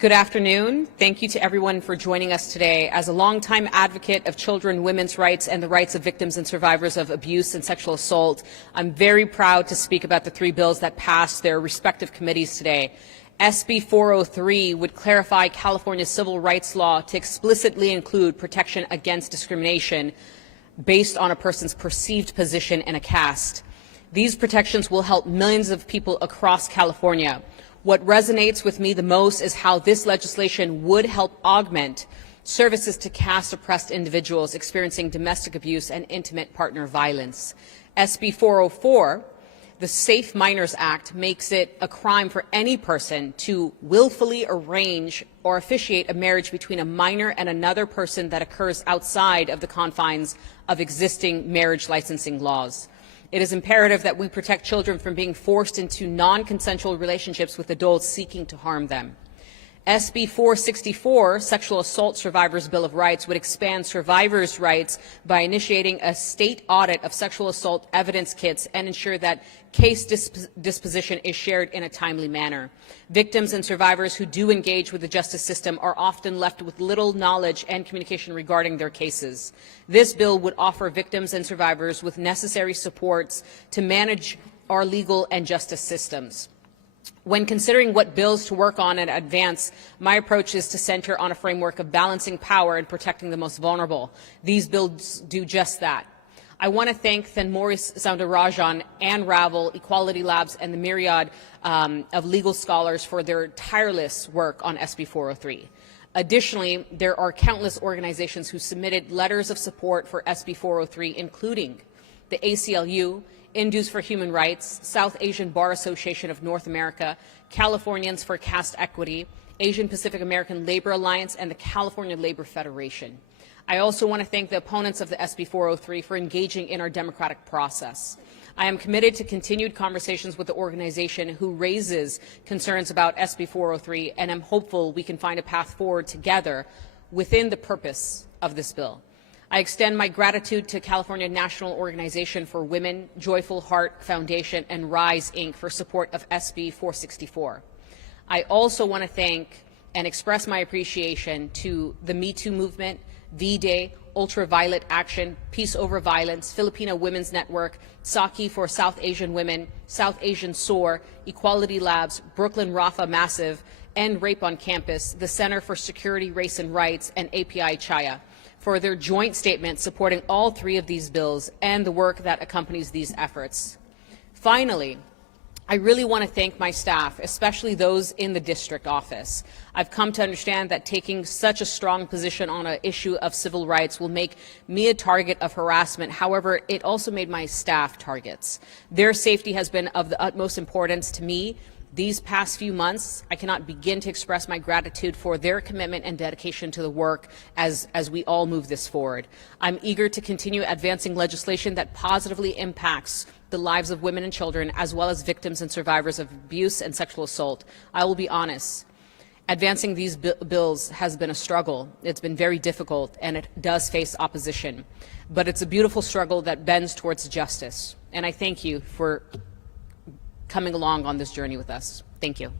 Good afternoon. Thank you to everyone for joining us today. As a longtime advocate of children, women's rights, and the rights of victims and survivors of abuse and sexual assault, I'm very proud to speak about the three bills that passed their respective committees today. SB 403 would clarify California's civil rights law to explicitly include protection against discrimination based on a person's perceived position in a caste. These protections will help millions of people across California. What resonates with me the most is how this legislation would help augment services to caste-oppressed individuals experiencing domestic abuse and intimate partner violence. SB 404, the Safe Minors Act, makes it a crime for any person to willfully arrange or officiate a marriage between a minor and another person that occurs outside of the confines of existing marriage licensing laws. It is imperative that we protect children from being forced into non-consensual relationships with adults seeking to harm them. SB 464, Sexual Assault Survivors Bill of Rights, would expand survivors' rights by initiating a state audit of sexual assault evidence kits and ensure that case disposition is shared in a timely manner. Victims and survivors who do engage with the justice system are often left with little knowledge and communication regarding their cases. This bill would offer victims and survivors with necessary supports to manage our legal and justice systems. When considering what bills to work on and advance, my approach is to center on a framework of balancing power and protecting the most vulnerable. These bills do just that. I want to thank Maurice Soundarajan, Ann Ravel, Equality Labs, and the myriad of legal scholars for their tireless work on SB 403. Additionally, there are countless organizations who submitted letters of support for SB 403, including the ACLU, Hindus for Human Rights, South Asian Bar Association of North America, Californians for Caste Equity, Asian Pacific American Labor Alliance, and the California Labor Federation. I also want to thank the opponents of the SB 403 for engaging in our democratic process. I am committed to continued conversations with the organization who raises concerns about SB 403, and I'm hopeful we can find a path forward together within the purpose of this bill. I extend my gratitude to California National Organization for Women, Joyful Heart Foundation, and RISE, Inc. for support of SB 464. I also want to thank and express my appreciation to the Me Too movement, V-Day, Ultraviolet Action, Peace Over Violence, Filipino Women's Network, Saki for South Asian Women, South Asian SOAR, Equality Labs, Brooklyn Rafa Massive, End Rape on Campus, the Center for Security, Race and Rights, and API Chaya for their joint statement supporting all three of these bills and the work that accompanies these efforts. Finally, I really want to thank my staff, especially those in the district office. I've come to understand that taking such a strong position on an issue of civil rights will make me a target of harassment. However, it also made my staff targets. Their safety has been of the utmost importance to me. These past few months, I cannot begin to express my gratitude for their commitment and dedication to the work as we all move this forward. I'm eager to continue advancing legislation that positively impacts the lives of women and children, as well as victims and survivors of abuse and sexual assault. I will be honest, advancing these bills has been a struggle. It's been very difficult, and it does face opposition. But it's a beautiful struggle that bends towards justice. And I thank you for coming along on this journey with us. Thank you.